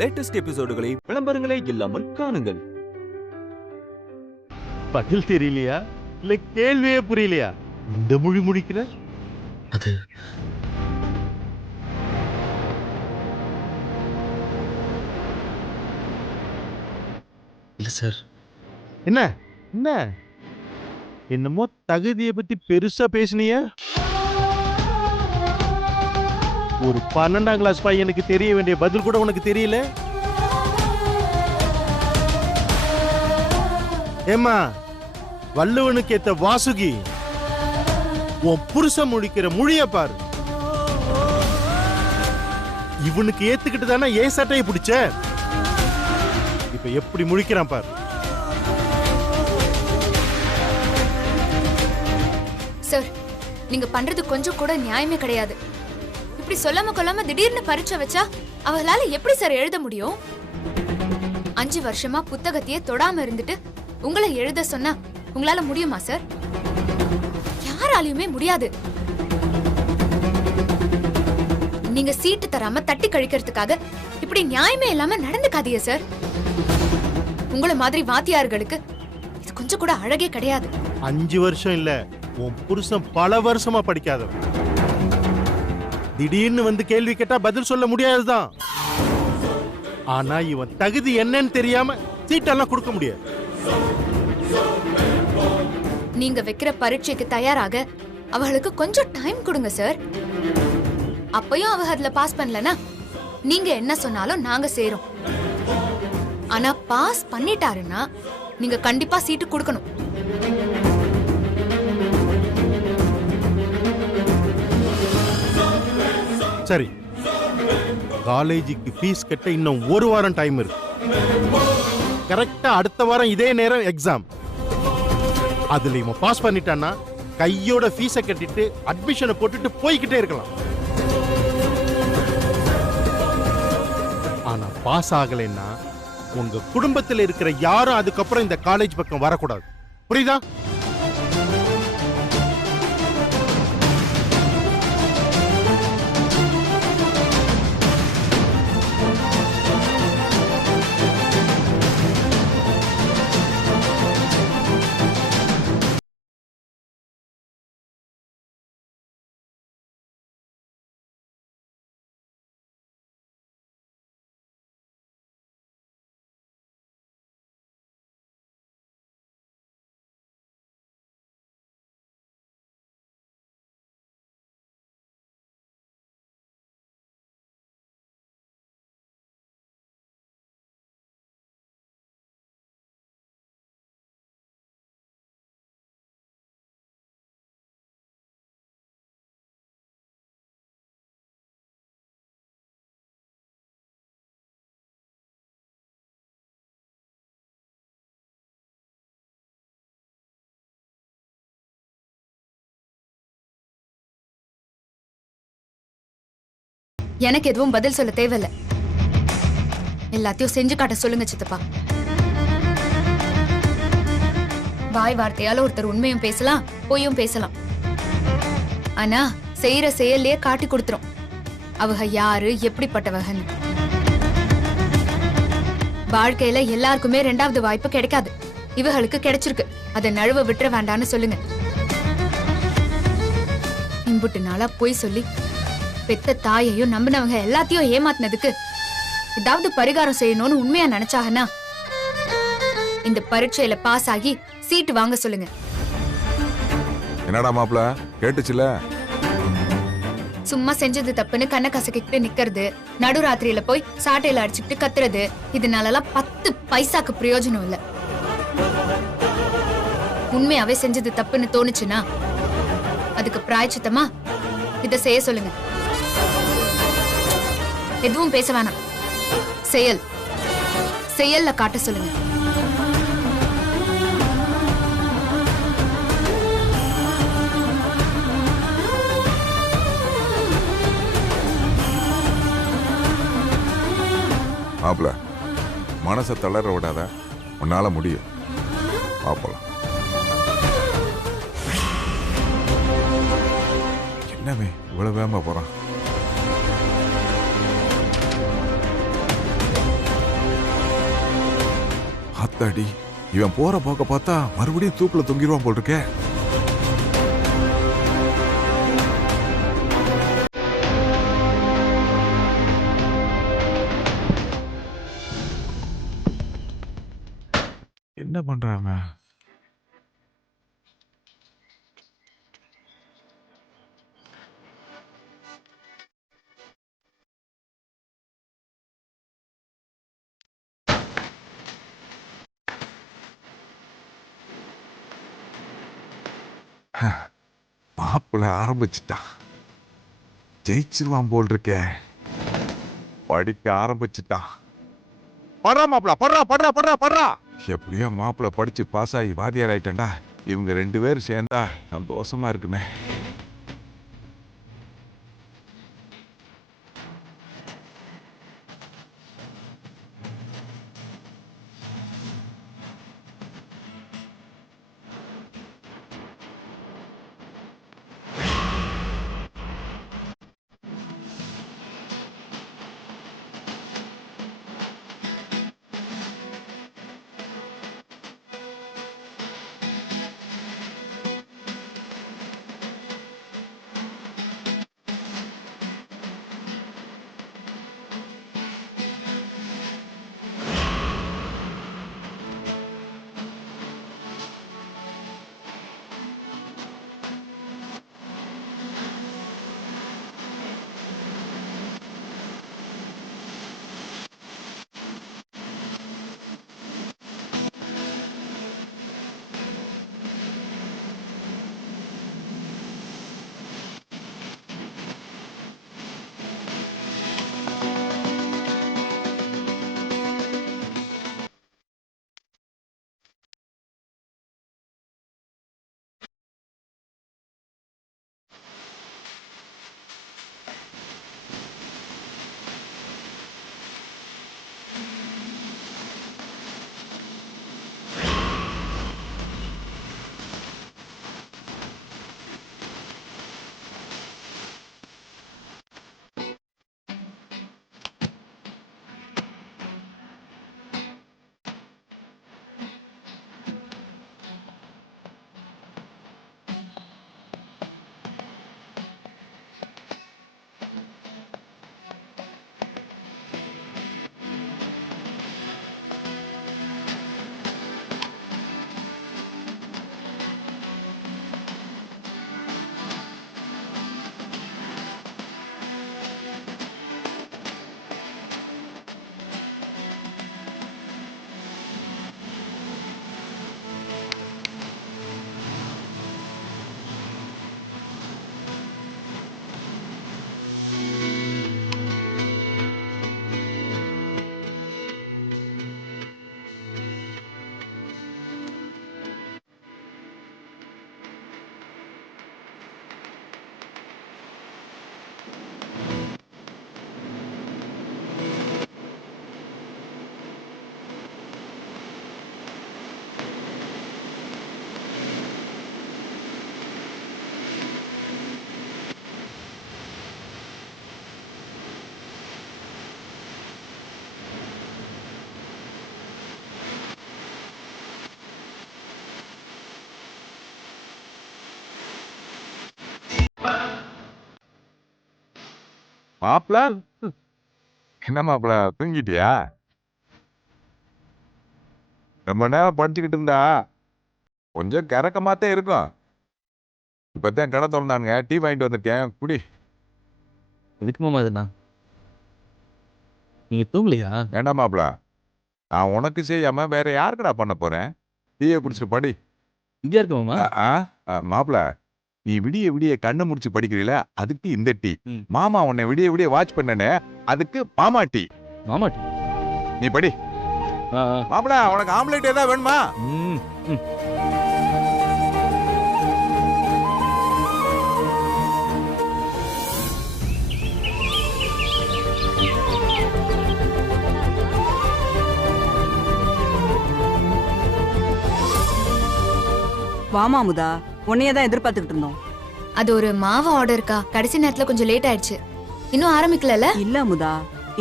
Latest எபிசோடுகளை விளம்பரங்களே இல்லாமல் காணுங்கள். பதில் தெரியலையா இல்ல கேள்வியே புரியலையா? இந்த மொழி முடிக்கிற அது இல்ல சார். என்ன என்ன என்னமோ தகுதியை பத்தி பெருசா பேசுனிய. ஒரு 12ஆம் கிளாஸ் பையனுக்கு தெரிய வேண்டிய பதில் கூட உனக்கு தெரியல. ஏமா வள்ளுவனுக்கு ஏத்த வாசுகி, உன் புருஷன் முடிக்கிற மொழிய பாரு. இவனுக்கு ஏத்துக்கிட்டு தானே ஏன் சட்டையை பிடிச்ச? இப்ப எப்படி முழிக்கிறான் பாரு. சார், நீங்க பண்றது கொஞ்சம் கூட நியாயமே கிடையாது. இப்படி சொல்லாம கொள்ளாம திடீர்னு பரீட்சை வச்சா அவளால எப்படி சார் எழுத முடியும்? 5 வருஷமா புத்தகத்தையே தொடாம இருந்துட்டு உங்களை எழுத சொன்னா உங்களால முடியுமா சார்? யாராலையுமே முடியாது. நீங்க சீட்டு தராம தட்டி கழிக்கிறதுக்காக இப்படி நியாயமே இல்லாம நடந்துக்காதீங்க சார். உங்களை மாதிரி வாத்தியார்களுக்கு இது கொஞ்சம் கூட அழகே கிடையாது. 5 வருஷம் இல்ல, உன் புருஷன் பல வருஷமா படிக்காதவன். திடீர்னு வந்து கேள்வி கேட்டா பதில் சொல்ல முடியாதுதான். ஆனா இவன் தகுதி என்னன்னு தெரியாம சீட்டெல்லாம் கொடுக்க முடியாது. நீங்க வைக்கிற பரீட்சைக்கு தயாராக அவளுக்கு கொஞ்சம் டைம் கொடுங்க சார். அப்பயும் அவ அதுல பாஸ் பண்ணலனா நீங்க என்ன சொன்னாலும் நாங்க செய்றோம். ஆனா பாஸ் பண்ணிட்டாருன்னா நீங்க கண்டிப்பா சீட்டு கொடுக்கணும். சரி, காலேஜுக்கு ஃபீஸ் கட்ட இன்னும் 1 வாரம் டைம் இருக்கு. கரெக்டா அடுத்த வாரம் இதே நேரம் எக்ஸாம். அதுல இவன் பாஸ் பண்ணிட்டான்னா கையோட ஃபீஸை கட்டிட்டு அட்மிஷனை போட்டுட்டு போய்கிட்டே இருக்கலாம். ஆனா பாஸ் ஆகலைன்னா உங்க குடும்பத்தில் இருக்கிற யாரும் அதுக்கப்புறம் இந்த காலேஜ் பக்கம் வரக்கூடாது. புரியுதா? எனக்கு எதுவும் பதில் சொல்ல தேவையில்ல. எல்லாத்தையும் செஞ்சு காட்ட சொல்லுங்க சித்தப்பா. வாய் வார்த்தையால ஒருத்தர் உண்மையும் பேசலாம், பொய்யும் பேசலாம். ஆனா செய்யற செயல்லையே காட்டி கொடுத்துரும் அவங்க யாரு, எப்படிப்பட்டவகன்னு. வாழ்க்கையில எல்லாருக்குமே 2வது வாய்ப்பு கிடைக்காது. இவங்களுக்கு கிடைச்சிருக்கு. அதை நழுவ விட்டுற வேண்டான்னு சொல்லுங்க. இம்புட்டு நாளா பொய் சொல்லி பெத்த தாயையும் நம்பினவங்க எல்லாத்தையும் ஏமாத்தினதுக்கு ஏதாவது பரிகாரம் செய்யணும்னு உண்மையா நினைச்சாங்கன்னா இந்த பரீட்சையில பாஸ் ஆகி சீட்டு வாங்க சொல்லுங்க. என்னடா மாப்ள கேட்டுச்சுல? சும்மா செஞ்சது தப்புன்னு கண்ணை கசக்கிட்டு நிக்கிறது, நடுராத்திரியில போய் சாட்டையில அடிச்சுக்கிட்டு கத்துறது, இதனாலலாம் 10 பைசாக்கு பிரயோஜனம் இல்ல. உண்மையாவே செஞ்சது தப்புன்னு தோணுச்சுன்னா அதுக்கு பிராயச்சித்தமா இத செய்ய சொல்லுங்க. எதுவும் பேச வேணாம். செயல்ல காட்ட சொல்லுங்க. மாப்ள மனசை தளர விடாத, உன்னால முடியும். பாப்பலாம். என்னவே இவ்வளவு வேகமா போறான்? ஆத்தாடி, இவன் போற போக்க பார்த்தா மறுபடியும் தூக்குல தொங்கிடுவான் போல் இருக்கே. என்ன பண்றாங்க? மாப்பிள்ள ஆரம்பிச்சுட்டான். ஜெயிச்சிருவான் போல் இருக்கே. படிக்க ஆரம்பிச்சுட்டான். படுறா மாப்பிள்ள, படுறா படுறா படுறா படுறா. எப்படியோ மாப்பிள்ள படிச்சு பாஸ் ஆகி வாத்தியார் ஆயிட்டேன்டா. இவங்க 2 பேரும் சேர்ந்தா சந்தோஷமா இருக்குமே. மாப்பிள்ள, என்ன மாப்பிள்ள தூங்கிட்டியா? ரொம்ப நேரம் படிச்சுக்கிட்டு இருந்தா கொஞ்சம் கிறக்கமாத்தான் இருக்கும். இப்பதான் கடை திறந்தானுங்க, டீ வாங்கிட்டு வந்திருக்கேன், குடி. எதுக்கு மாமா இதுண்ணா? நீங்க தூங்கலையா? வேண்டாம் மாப்பிள்ள, நான் உனக்கு செய்யாம வேற யாருக்குடா பண்ண போறேன்? டீயை குடிச்சிட்டு படி. இங்கே இருக்க மாமா. மாப்பிள்ள, நீ விடிய விடிய கண்ணை முடிச்சு படிக்கிறீல, அதுக்கு இந்த டீ. ம். மாமா உன்னை விடிய விடிய வாட்ச் பண்ணனே, அதுக்கு மாமா டீ. மாமா நீ படி. மாப்பிள்ள, உனக்கு ஆம்லெட் ஏதாவது வேணுமா? ம் ம். வாமா அமுதா, உன்னையே தான் எதிர்பார்த்துக்கிட்டு இருந்தோம். அது ஒரு மாவு ஆர்டர்க்கா, கடைசி நேரத்துல கொஞ்சம் லேட் ஆயிடுச்சு. இன்னும் ஆரம்பிக்கல. இல்ல அமுதா,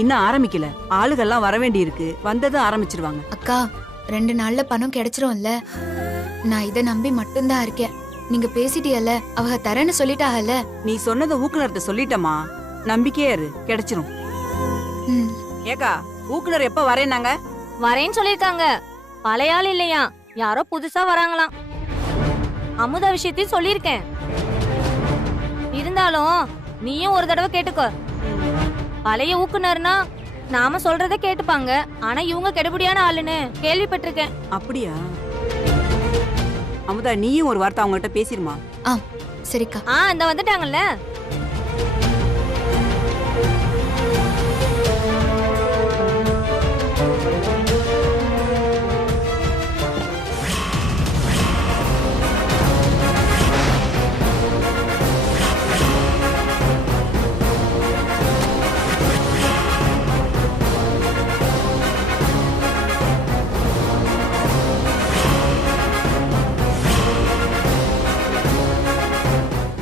இன்னும் ஆரம்பிக்கல. ஆளுகள்லாம் வர வேண்டி இருக்கு, வந்ததும் ஆரம்பிச்சிருவாங்க. அக்கா, 2 நாள்ல பணம் கிடைச்சிரும்ல. நான் இதை நம்பி மட்டும்தான் இருக்கேன். நீங்க பேசிட்டியல்ல, அவங்க தரேன்னு சொல்லிட்டாங்கல்ல. நீ சொன்னதை ஊக்குனர்கிட்ட சொல்லிட்டமா, நம்பிக்கையே இரு, கிடைச்சிரும். ம். ஏக்கா, ஊக்குனர் எப்ப வரேன்னாங்க? வரேன்னு சொல்லிருக்காங்க. பழைய ஆள் இல்லையா, யாரோ புதுசா வராங்களாம். அமுதா விஷயத்தையும் சொல்லியிருக்கேன். இருந்தாலும் நீயும் ஒரு தடவை கேட்டுக்கோ. பழைய ஊக்குனர்னா நாம சொல்றத கேட்டுப்பாங்க. ஆனா இவங்க கெடுபடியான ஆளுன்னு கேள்விப்பட்டிருக்கேன். அப்படியா? அமுதா, நீயும் ஒரு வார்த்தை அவங்ககிட்ட பேசிருமா. சரிக்கா. இந்த வந்துட்டாங்கல்ல.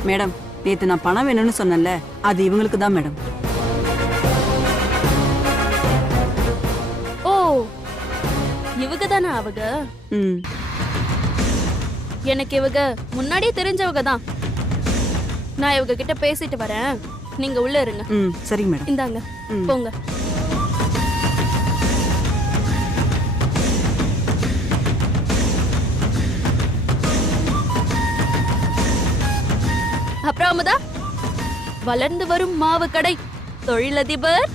மேடம், நேத்து நான் பணம் வேணும்னு சொன்னேன்ல, அது இவங்களுக்கு தான் மேடம். ஓ, இவங்க தானே அவங்க? ம். எனக்கு இவங்க முன்னாடியே தெரிஞ்சவங்க தான். நான் இவங்க கிட்ட பேசிட்டு வரேன், நீங்க உள்ள இருங்க. ம், சரிங்க மேடம். இந்தாங்க, ம். போங்க. அப்புறம் அமுதா, வளர்ந்து வரும் மாவு கடை தொழிலதிபர்,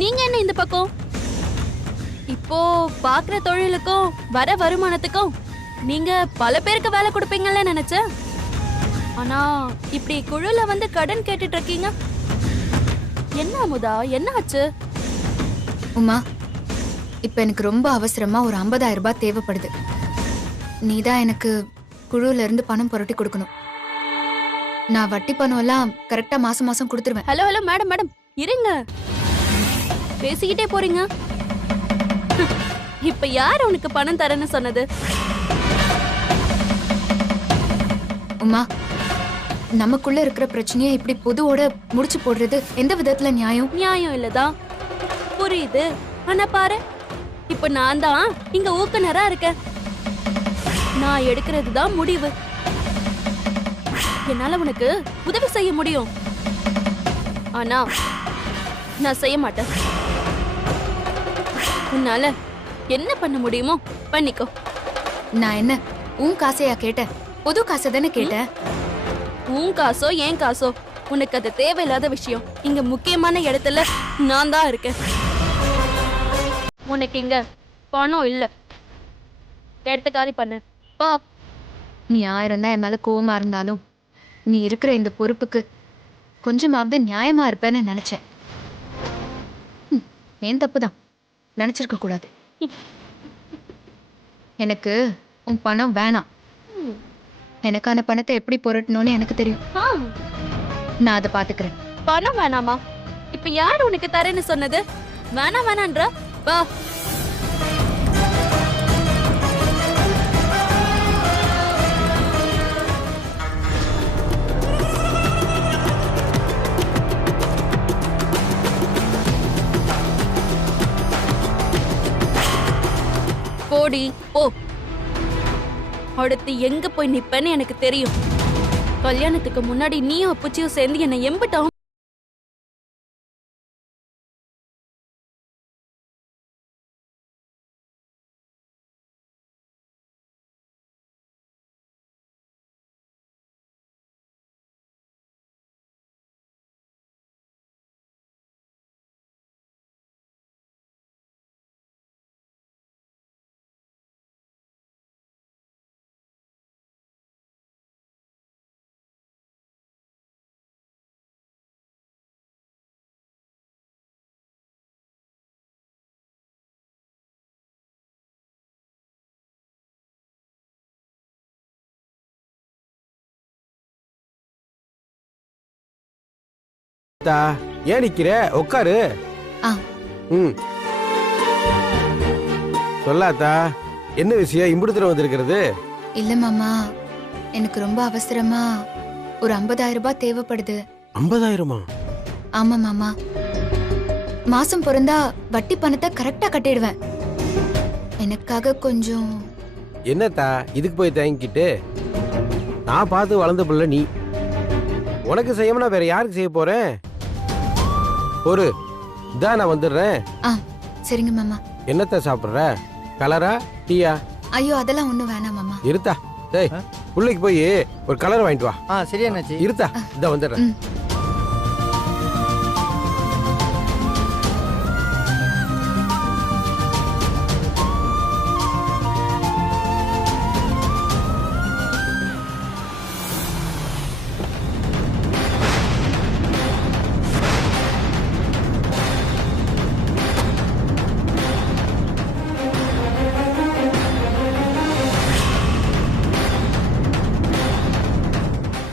நீங்க என்ன இந்த பக்கம்? இப்போ பாக்குற தொழிலுக்கும் வர வருமானத்துக்கும் நீங்க பல பேருக்கு வேலை கொடுப்பீங்கன்னு நினைச்சேன். ஆனா இப்படி குழுல வந்து கடன் கேட்டுட்டு இருக்கீங்க. என்ன அமுதா, என்ன ஆச்சு? உமா, இப்ப எனக்கு ரொம்ப அவசரமா ஒரு 50,000 ரூபாய் தேவைப்படுது. நீதான் எனக்கு குழுல இருந்து பணம் புரட்டி கொடுக்கணும். நான் வட்டி பணம் எல்லாம் கரெக்டா மாசம் மாசம் கொடுத்துருவேன். ஹலோ ஹலோ மேடம் மேடம், இருங்க. பேசிக்கிட்டே போறீங்க. இப்ப யார் உனக்கு பணம் தரேன்னு சொன்னது? உமா, நமக்குள்ள இருக்கிற பிரச்சனையை இப்படி பொதுவோட முடிச்சு போடுறது எந்த விதத்துல நியாயம்? நியாயம் இல்லதான், புரியுது. ஆனா பாரு, இப்ப நான் தான் இங்க ஊக்குனரா இருக்கேன். நான் எடுக்கிறது தான் முடிவு. என்னால உனக்கு உதவி செய்ய முடியும், ஆனா நான் செய்ய மாட்டேன். உன்னால என்ன பண்ண முடியுமோ பண்ணிக்கோ. நான் என்ன உன் காசையா கேட்டேன்? பொது காசை தானே கேட்டேன். உன் காசோ என் காசோ உனக்கு அது தேவையில்லாத விஷயம். இங்க முக்கியமான இடத்துல நான் தான் இருக்கேன். உனக்கு இங்க பணம் இல்ல, எடுத்து காலி பண்ணு. பா, நீ 1000 தான் என் மேல கோவமா இருந்தாலும் நீ இருக்கிற இந்த பொறுப்புக்கு கொஞ்சமாவது நியாயமா இருப்பேன்னு நினைச்சேன். ஏன் தப்புதான், நினைச்சிருக்க கூடாது. எனக்கு உன் பணம் வேணாம். எனக்கான பணத்தை எப்படி புரட்டணும்னு எனக்கு தெரியும். நான் அதை பாத்துக்கிறேன். பணம் வேணாமா? இப்ப யார் உனக்கு தரேன்னு சொன்னது? வேணாம் வேணான்ற வா. போடி போ. அடுத்து எங்க போய் நிப்பேன்னு எனக்கு தெரியும். கல்யாணத்துக்கு முன்னாடி நீயும் அப்புச்சியும் சேர்ந்து என்னை எம்பிட்டாவும் ஏன் நிக்கிற? உட்காரு. ஆ. ம். சொல்லாத்தா, என்ன விஷயம் இம்புடுத்துல வந்திருக்கிறது? இல்ல மாமா, எனக்கு ரொம்ப அவசரமா ஒரு 50,000 ரூபாய் தேவைப்படுது. 50,000? ஆமா மாமா, மாசம் பிறந்தா வட்டி பணத்தை கரெக்டா கட்டிடுவேன். எனக்காக கொஞ்சம் என்னத்தா இதுக்கு போய் தேங்கிக்கிட்டு? நான் பார்த்து வளர்ந்த பிள்ளை நீ. உனக்கு செய்யணும்னா வேற யாருக்கு செய்ய போறேன்? ஒரு இதான் நான் வந்துடுறேன். சரிங்க மாமா. என்னத்த சாப்பிடுற? கலரா டீயா? ஐயோ அதெல்லாம் ஒண்ணும் வேணாம் மாமா. இருத்தா. டேய் பிள்ளைக்கு போய் ஒரு கலர் வாங்கிட்டு வா. சரியாச்சு. இருத்தா இதான் வந்துடுறேன்.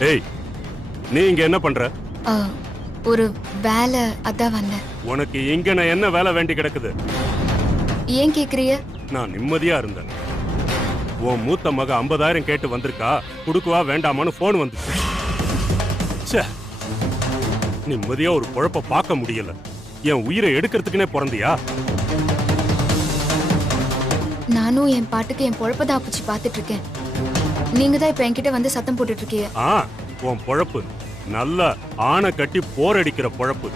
ஏய், நீ இங்க என்ன பண்ற? ஒரு வேலை அதான் வந்தேன். உனக்கு இங்க நான் என்ன வேலை வேண்டி கிடக்குது? ஏன் கேக்குறீங்க? நான் நிம்மதியா இருந்தேன். உன் மூத்த மக 50,000 கேட்டு வந்திருக்கா, குடுக்குவா வேண்டாமான்னு போன் வந்துச்சு. ச்சே, நிம்மதியா ஒரு குழப்ப பார்க்க முடியல. என் உயிரை எடுக்கிறதுக்குனே பிறந்தியா? நானும் என் பாட்டுக்கு என் பொழப்பதான் அப்பச்சி பாத்துட்டு இருக்கேன். நீங்க தான் இப்ப என்கிட்ட வந்து சத்தம் போட்டுட்டு இருக்கீங்க. உன் பொழப்பு நல்ல ஆணை கட்டி போர் அடிக்கிற பொழப்பு.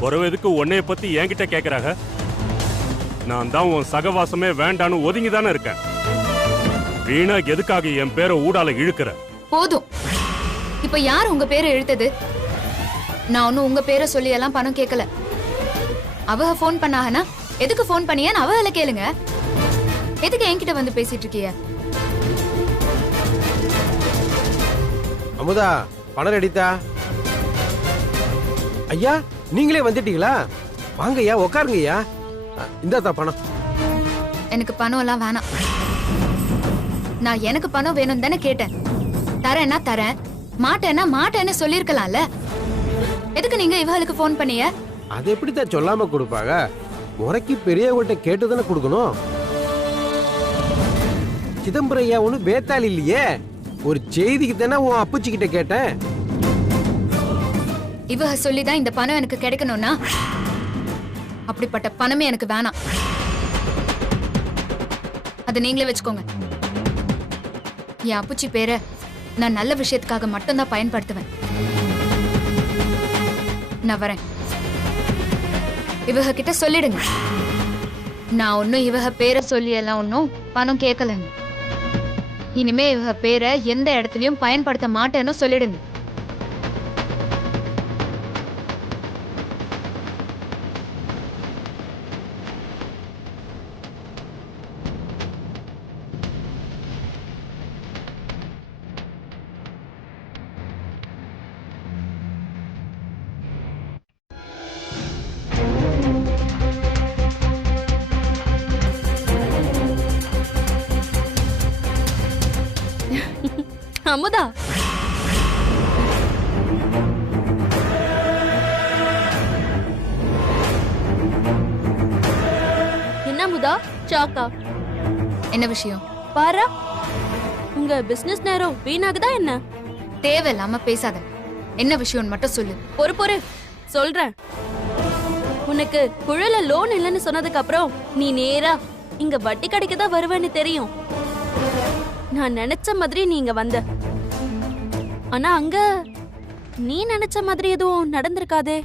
பொறவதுக்கு உன்னைய பத்தி என்கிட்ட கேக்குறாங்க. நான் தான் உன் சகவாசமே வேண்டான்னு ஒதுங்கி தானே இருக்கேன். வீணா எதுக்காக என் பேரை ஊடால இழுக்கிற? போதும். இப்ப யார் உங்க பேரை இழுத்தது? நான் ஒன்னும் உங்க பேரை சொல்லி எல்லாம் பணம் கேட்கல. அவ போன் பண்ணாகனா எதுக்கு போன் பண்ணியான்னு அவள கேளுங்க. எதுக்கு என்கிட்ட வந்து பேசிட்டு இருக்கீங்க? அமுதா பணம் ரெடித்தா? ஐயா நீங்களே வந்துட்டீங்களா? வாங்க ஐயா உட்காருங்க ஐயா. இந்தாத்தா பணம். எனக்கு பணம் எல்லாம் வேணாம். நான் எனக்கு பணம் வேணும் தானே கேட்டேன். தரேன்னா தரேன், மாட்டேன்னா மாட்டேன்னு சொல்லிருக்கலாம்ல. எதுக்கு நீங்க இவளுக்கு போன் பண்ணிய? அது எப்படித்தான் சொல்லாம கொடுப்பாங்க? முறைக்கு பெரியவங்கள்ட்ட கேட்டுதானே கொடுக்கணும். சிதம்பரம் ஐயா ஒண்ணு பேத்தாள் இல்லையே. ஒரு செய்திக்கு தானே உன் அப்பச்சி கிட்ட கேட்டேன். இவ சொல்லிதான் இந்த பணம் எனக்கு கிடைக்கணும்னா அப்படிப்பட்ட பணமே எனக்கு வேணாம். அதை நீங்களே வச்சுக்கோங்க. என் அப்புச்சி பேரை நான் நல்ல விஷயத்துக்காக மட்டும்தான் பயன்படுத்துவேன். நான் வரேன். இவக கிட்ட சொல்லிடுங்க, நான் ஒன்னும் இவக பேரை சொல்லி எல்லாம் ஒன்னும் பணம் கேட்கலங்க. இனிமே இவக பேரை எந்த இடத்துலயும் பயன்படுத்த மாட்டேன்னு சொல்லிடுங்க. அமுதா, என்ன அமுதா சாக்கா? என்ன விஷயம்? பாரா, உங்க பிசினஸ் நேரம் வீணாகுதா என்ன? தேவையில்லாம பேசாத. என்ன விஷயம்னு மட்டும் சொல்லு. பொறு சொல்றேன். உனக்கு குழல லோன் இல்லைன்னு சொன்னதுக்கு அப்புறம் நீ நேரா இங்க வட்டி கடைக்கு தான் வருவேன்னு தெரியும். நான் நினைச்ச மாதிரி நீங்க வந்த. ஆனா அங்க நீ நினைச்ச மாதிரி எதுவும் நடந்திருக்காதே.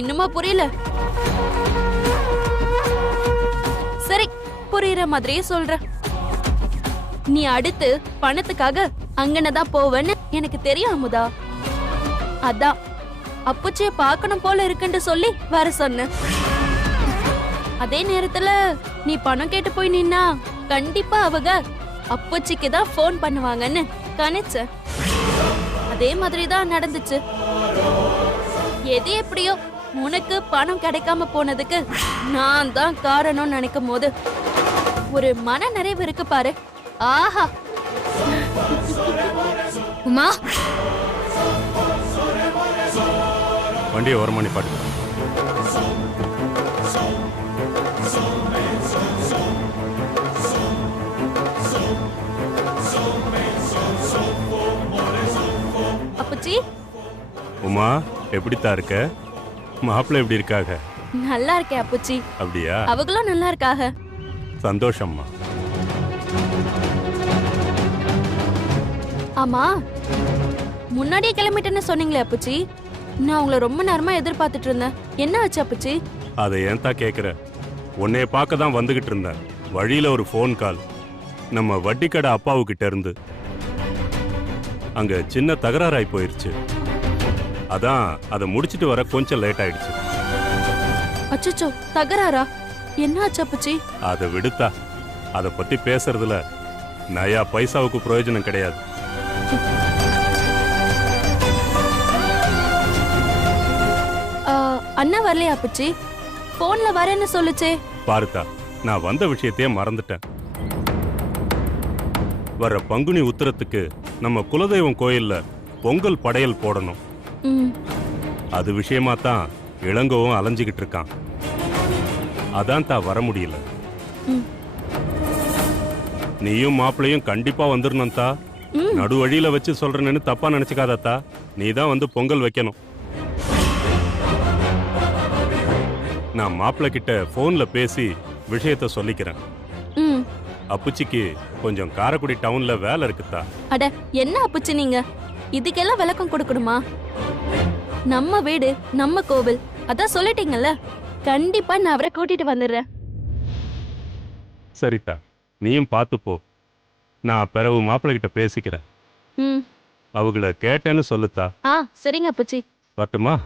இன்னுமா புரியல? சரி, புரியுற மாதிரியே சொல்ற. நீ அடுத்து பணத்துக்காக அங்கனதான் போவேன்னு எனக்கு தெரியும் அமுதா. அதான் அப்புச்சிய பார்க்கணும் போல இருக்குன்னு சொல்லி வர சொன்ன. அதே நேரத்துல நீ பணம் கேட்டு போய் நின்னா கண்டிப்பா அவங்க அப்புச்சிக்கு தான் போன் பண்ணுவாங்கன்னு கணிச்ச. அதே மாதிரிதான் நடந்துச்சு. எது எப்படியோ உனக்கு பணம் கிடைக்காம போனதுக்கு நான் தான் காரணம் நினைக்கும் போது ஒரு மன நிறைவு இருக்கு பாரு. ஆஹா. உமா, வண்டியை ஒரு மணி பாட்டு. அப்புச்சி, உமா எப்படித்தான் இருக்க? மாப்பிள்ளை எப்படி இருக்காங்க? நல்லா இருக்கேன் அப்புச்சி. அப்படியா? அவங்களும் நல்லா இருக்காக. சந்தோஷம்மா. ஆமா, முன்னாடியே கிளம்பிட்டேன்னு சொன்னீங்களே அப்புச்சி. நான் உங்களை ரொம்ப நேரமா எதிர்பார்த்துட்டு இருந்தேன். என்ன ஆச்சு அப்புச்சி? அதை ஏன்தா கேக்குற? உன்னைய பார்க்க தான் வந்துகிட்டு இருந்தேன். வழியில ஒரு ஃபோன் கால் நம்ம வட்டி கடை அப்பாவுக்கிட்ட இருந்து. அங்க சின்ன தகராறாய் போயிருச்சு. அதான் அதை முடிச்சிட்டு வர கொஞ்சம் லேட் ஆயிடுச்சு. அச்சச்சோ, தகராறா? என்ன ஆச்சு அப்புச்சி? அதை விடுத்தா, அதை பத்தி பேசுறதுல நயா பைசாவுக்கு பிரயோஜனம் கிடையாது. அண்ணா வரலையா அப்புச்சி? போன்ல வரேன்னு சொல்லுச்சே. பாருத்தா, நான் வந்த விஷயத்தையே மறந்துட்டேன். வர பங்குனி உத்திரத்துக்கு நம்ம குலதெய்வம் கோயில்ல பொங்கல் படையல் போடணும். அது விஷயமா தான் இளங்கோவும் அலைஞ்சுகிட்டு இருக்கான். அதான் தான் வர முடியல. நீயும் மாப்பிளையும் கண்டிப்பா வந்துடணும் தா. நடு வழியில வச்சு சொல்றேன்னு தப்பா நினைச்சுக்காதத்தா. நீ தான் வந்து பொங்கல் வைக்கணும். நான் மாப்பிள்ளை கிட்ட போன்ல பேசி விஷயத்த சொல்லிக்கிறேன். அப்புச்சிக்கு கொஞ்சம் காரைக்குடி டவுன்ல வேலை இருக்குதா. அட என்ன அப்புச்சி நீங்க இதுக்கெல்லாம் விளக்கம் கொடுக்கணுமா? நம்ம வீடு நம்ம கோவில், அதான் சொல்லிட்டீங்கல்ல. கண்டிப்பா நான் அவரை கூட்டிட்டு வந்துடுறேன். சரிதா, நீயும் பார்த்து போ. நான் பிறகு மாப்பிள்ளை கிட்ட பேசிக்கிறேன். அவங்கள கேட்டேன்னு சொல்லுத்தா. சரிங்க அப்புச்சி. வரட்டுமா?